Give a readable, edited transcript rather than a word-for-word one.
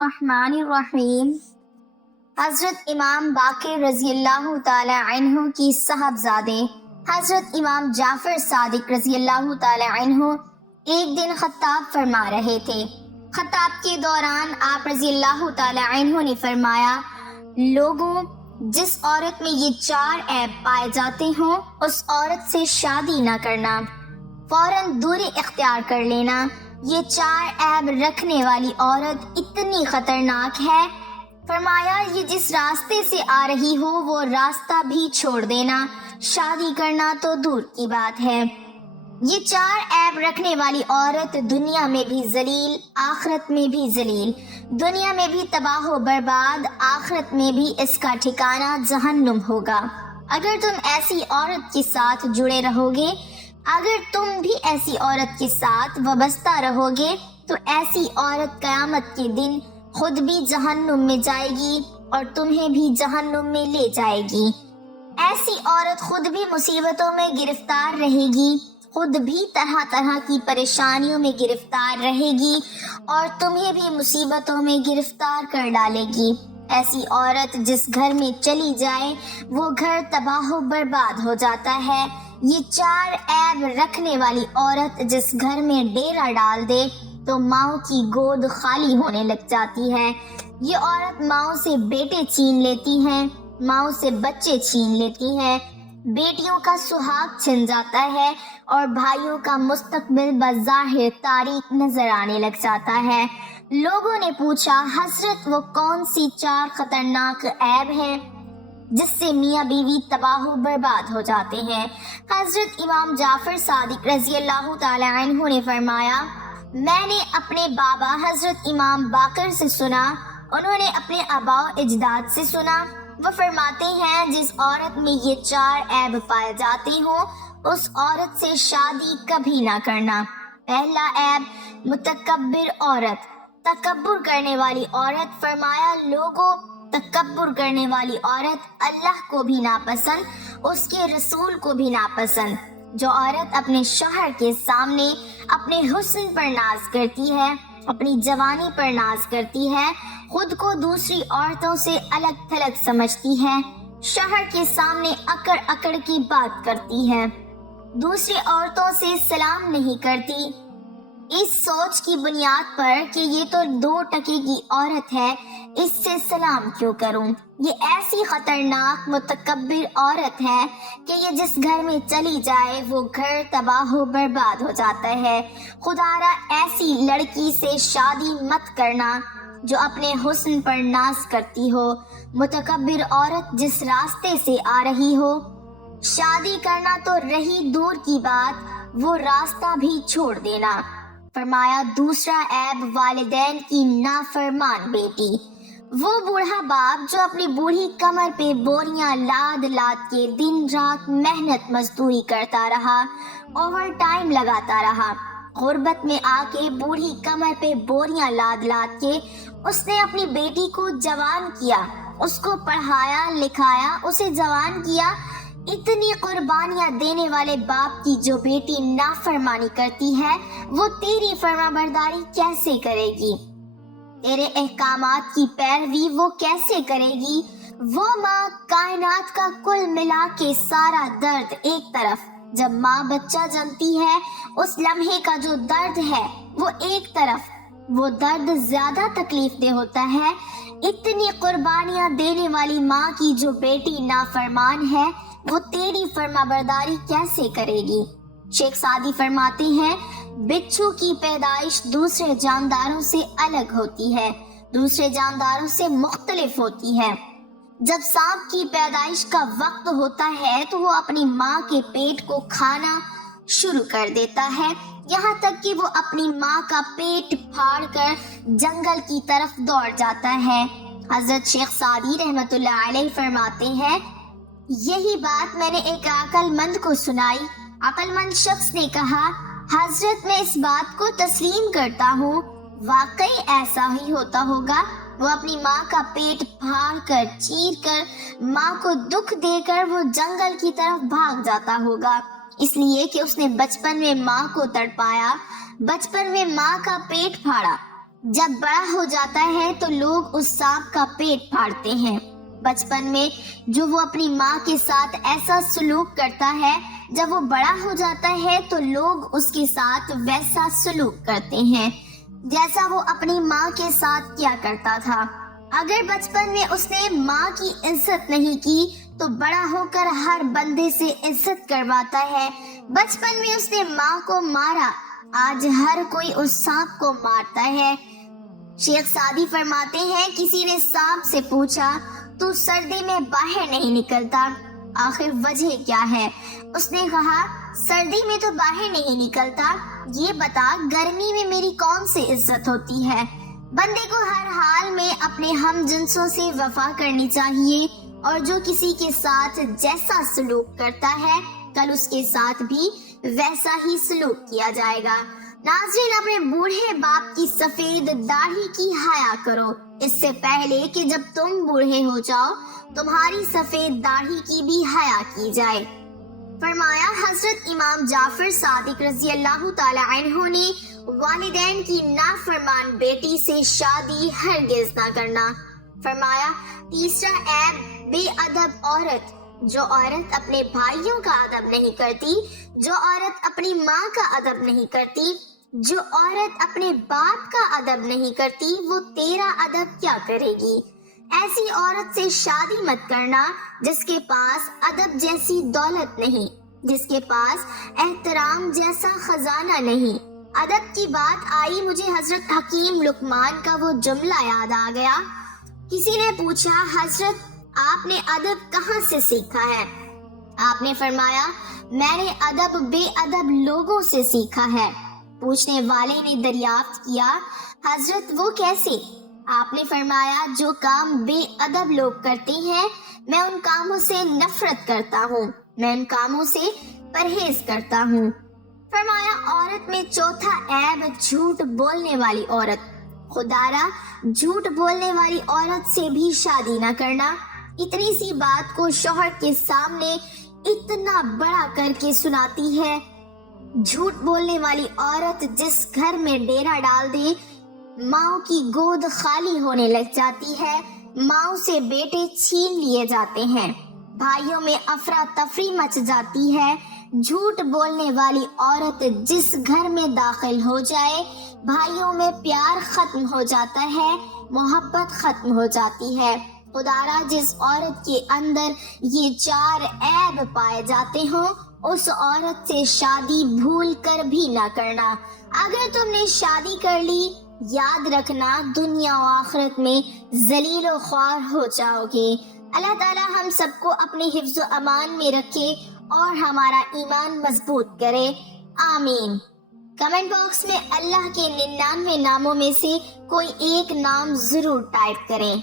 الرحمن الرحیم۔ حضرت امام باقر رضی اللہ تعالی عنہ کی صاحبزادے حضرت امام جعفر صادق رضی اللہ تعالی عنہ ایک دن خطاب فرما رہے تھے۔ خطاب کے دوران آپ رضی اللہ تعالی عنہ نے فرمایا، لوگوں، جس عورت میں یہ 4 عیب پائے جاتے ہوں اس عورت سے شادی نہ کرنا، فوراً دوری اختیار کر لینا۔ یہ 4 عیب رکھنے والی عورت اتنی خطرناک ہے، فرمایا یہ جس راستے سے آ رہی ہو وہ راستہ بھی چھوڑ دینا، شادی کرنا تو دور کی بات ہے۔ یہ 4 عیب رکھنے والی عورت دنیا میں بھی ذلیل، آخرت میں بھی ذلیل، دنیا میں بھی تباہ و برباد، آخرت میں بھی اس کا ٹھکانہ جہنم ہوگا۔ اگر تم ایسی عورت کے ساتھ جڑے رہو گے، اگر تم بھی ایسی عورت کے ساتھ وابستہ رہو گے تو ایسی عورت قیامت کے دن خود بھی جہنم میں جائے گی اور تمہیں بھی جہنم میں لے جائے گی۔ ایسی عورت خود بھی مصیبتوں میں گرفتار رہے گی، خود بھی طرح طرح کی پریشانیوں میں گرفتار رہے گی اور تمہیں بھی مصیبتوں میں گرفتار کر ڈالے گی۔ ایسی عورت جس گھر میں چلی جائے وہ گھر تباہ و برباد ہو جاتا ہے۔ یہ 4 عیب رکھنے والی عورت جس گھر میں ڈیرا ڈال دے تو ماؤں کی گود خالی ہونے لگ جاتی ہے۔ یہ عورت ماؤں سے بیٹے چھین لیتی ہے، ماؤں سے بچے چھین لیتی ہے، بیٹیوں کا سہاگ چھن جاتا ہے اور بھائیوں کا مستقبل بظاہر تاریک نظر آنے لگ جاتا ہے۔ لوگوں نے پوچھا، حضرت وہ کون سی 4 خطرناک عیب ہیں جس سے میاں بیوی تباہ و برباد ہو جاتے ہیں؟ حضرت امام جعفر صادق رضی اللہ تعالی عنہ نے فرمایا، میں نے اپنے بابا حضرت امام باقر سے سنا، انہوں نے اپنے آباء و اجداد سے سنا، وہ فرماتے ہیں جس عورت میں یہ 4 عیب پائے جاتے ہوں اس عورت سے شادی کبھی نہ کرنا۔ پہلا عیب، متکبر عورت، تکبر کرنے والی عورت۔ فرمایا، لوگوں، تکبر کرنے والی عورت اللہ کو بھی ناپسند، اس کے رسول کو بھی ناپسند۔ جو عورت اپنے شوہر کے سامنے اپنے حسن پر ناز کرتی ہے، اپنی جوانی پر ناز کرتی ہے، خود کو دوسری عورتوں سے الگ تھلگ سمجھتی ہے، شوہر کے سامنے اکڑ اکڑ کی بات کرتی ہے، دوسری عورتوں سے سلام نہیں کرتی، اس سوچ کی بنیاد پر کہ یہ تو 2 ٹکے کی عورت ہے، اس سے سلام کیوں کروں۔ یہ ایسی خطرناک متکبر عورت ہے کہ یہ جس گھر میں چلی جائے وہ گھر تباہ و برباد ہو جاتا ہے۔ خدا را ایسی لڑکی سے شادی مت کرنا جو اپنے حسن پر ناز کرتی ہو۔ متکبر عورت جس راستے سے آ رہی ہو، شادی کرنا تو رہی دور کی بات، وہ راستہ بھی چھوڑ دینا۔ فرمایا، دوسرا عیب، والدین کی نافرمان بیٹی۔ وہ بوڑھا باپ جو اپنی بوڑھی کمر پہ بوریاں لاد لاد کے دن رات محنت مزدوری کرتا رہا، اوور ٹائم لگاتا رہا، غربت میں آ کے بوڑھی کمر پہ بوریاں لاد لاد کے اس نے اپنی بیٹی کو جوان کیا، اس کو پڑھایا لکھایا، اسے جوان کیا۔ اتنی قربانیاں دینے والے باپ کی جو بیٹی نافرمانی کرتی ہے وہ تیری فرما برداری کیسے کرے گی؟ تیرے احکامات کی پیروی وہ کیسے کرے گی؟ وہ ماں کائنات کا کل ملا کے سارا درد ایک طرف، جب ماں بچہ جنتی ہے اس لمحے کا جو درد ہے وہ ایک طرف، وہ درد زیادہ تکلیف دہ ہوتا ہے۔ اتنی قربانیاں دینے والی ماں کی جو بیٹی نافرمان ہے وہ تیری فرما برداری کیسے کرے گی؟ شیخ سعدی فرماتے ہیں، بچھو کی پیدائش دوسرے جانداروں سے الگ ہوتی ہے، دوسرے جانداروں سے مختلف ہوتی ہے۔ جب سانپ کی پیدائش کا وقت ہوتا ہے تو وہ اپنی ماں کے پیٹ کو کھانا شروع کر دیتا ہے، یہاں تک کہ وہ اپنی ماں کا پیٹ پھاڑ کر جنگل کی طرف دوڑ جاتا ہے۔ حضرت شیخ سعدی رحمۃ اللہ علیہ فرماتے ہیں، یہی بات میں نے ایک عقل مند کو سنائی۔ عقل مند شخص نے کہا، حضرت میں اس بات کو تسلیم کرتا ہوں، واقعی ایسا ہی ہوتا ہوگا۔ وہ اپنی ماں کا پیٹ پھاڑ کر چیر کر ماں کو دکھ دے کر وہ جنگل کی طرف بھاگ جاتا ہوگا، اس لیے کہ اس نے بچپن میں ماں کو تڑپایا، بچپن میں ماں کا پیٹ پھاڑا، جب بڑا ہو جاتا ہے تو لوگ اس سانپ کا پیٹ پھاڑتے ہیں۔ بچپن میں جو وہ اپنی ماں کے ساتھ ایسا سلوک کرتا ہے، جب وہ بڑا ہو جاتا ہے تو لوگ اس کے ساتھ ویسا سلوک کرتے ہیں جیسا وہ اپنی ماں کے ساتھ کیا کرتا تھا۔ اگر بچپن میں اس نے ماں کی عزت نہیں کی تو بڑا ہو کر ہر بندے سے عزت کرواتا ہے۔ بچپن میں اس نے ماں کو مارا، آج ہر کوئی اس سانپ کو مارتا ہے۔ شیخ سعدی فرماتے ہیں، کسی نے سانپ سے پوچھا تو سردی میں باہر نہیں نکلتا، آخر وجہ کیا ہے؟ اس نے کہا، سردی میں تو باہر نہیں نکلتا، یہ بتا گرمی میں میری کون سی عزت ہوتی ہے؟ بندے کو ہر حال میں اپنے ہم جنسوں سے وفا کرنی چاہیے، اور جو کسی کے ساتھ جیسا سلوک کرتا ہے کل اس کے ساتھ بھی ویسا ہی سلوک کیا جائے گا۔ ناظرین، اپنے بوڑھے باپ کی سفید داڑھی کی حیا کرو، اس سے پہلے کہ جب تم بوڑھے ہو جاؤ تمہاری سفید داڑھی کی بھی حیا کی جائے۔ فرمایا، حضرت امام جعفر صادق رضی اللہ تعالی عنہ نے والدین کی نافرمان بیٹی سے شادی ہرگز نہ کرنا۔ فرمایا، تیسرا عیب بے ادب عورت، جو عورت اپنے بھائیوں کا ادب نہیں کرتی، جو عورت اپنی ماں کا ادب نہیں کرتی، جو عورت اپنے باپ کا ادب نہیں کرتی، وہ تیرا ادب کیا کرے گی؟ ایسی عورت سے شادی مت کرنا جس کے پاس ادب جیسی دولت نہیں، جس کے پاس احترام جیسا خزانہ نہیں۔ ادب کی بات آئی، مجھے حضرت حکیم لقمان کا وہ جملہ یاد آ گیا۔ کسی نے پوچھا، حضرت آپ نے ادب کہاں سے سیکھا ہے؟ آپ نے فرمایا، میں نے ادب بے ادب لوگوں سے سیکھا ہے۔ پوچھنے والے نے دریافت کیا، حضرت وہ کیسے؟ آپ نے فرمایا، جو کام بے ادب لوگ کرتے ہیں میں ان کاموں سے نفرت کرتا ہوں، میں ان کاموں سے پرہیز کرتا ہوں۔ فرمایا، عورت میں چوتھا عیب جھوٹ بولنے والی عورت۔ خدارا، جھوٹ بولنے والی عورت سے بھی شادی نہ کرنا۔ اتنی سی بات کو شوہر کے سامنے اتنا بڑا کر کے سناتی ہے۔ جھوٹ بولنے والی عورت جس گھر میں ڈیرا ڈال دے، ماں کی گود خالی ہونے لگ جاتی ہے، ماں سے بیٹے چھین لیے جاتے ہیں، بھائیوں میں افراتفری مچ جاتی ہے۔ جھوٹ بولنے والی عورت جس گھر میں داخل ہو جائے، بھائیوں میں پیار ختم ہو جاتا ہے، محبت ختم ہو جاتی ہے۔ خدارا، جس عورت کے اندر یہ 4 عیب پائے جاتے ہوں اس عورت سے شادی بھول کر بھی نہ کرنا۔ اگر تم نے شادی کر لی، یاد رکھنا دنیا و آخرت میں ذلیل و خوار ہو جاؤ گے۔ اللہ تعالی ہم سب کو اپنے حفظ و امان میں رکھے اور ہمارا ایمان مضبوط کرے، آمین۔ کمنٹ باکس میں اللہ کے 99 ناموں میں سے کوئی ایک نام ضرور ٹائپ کریں۔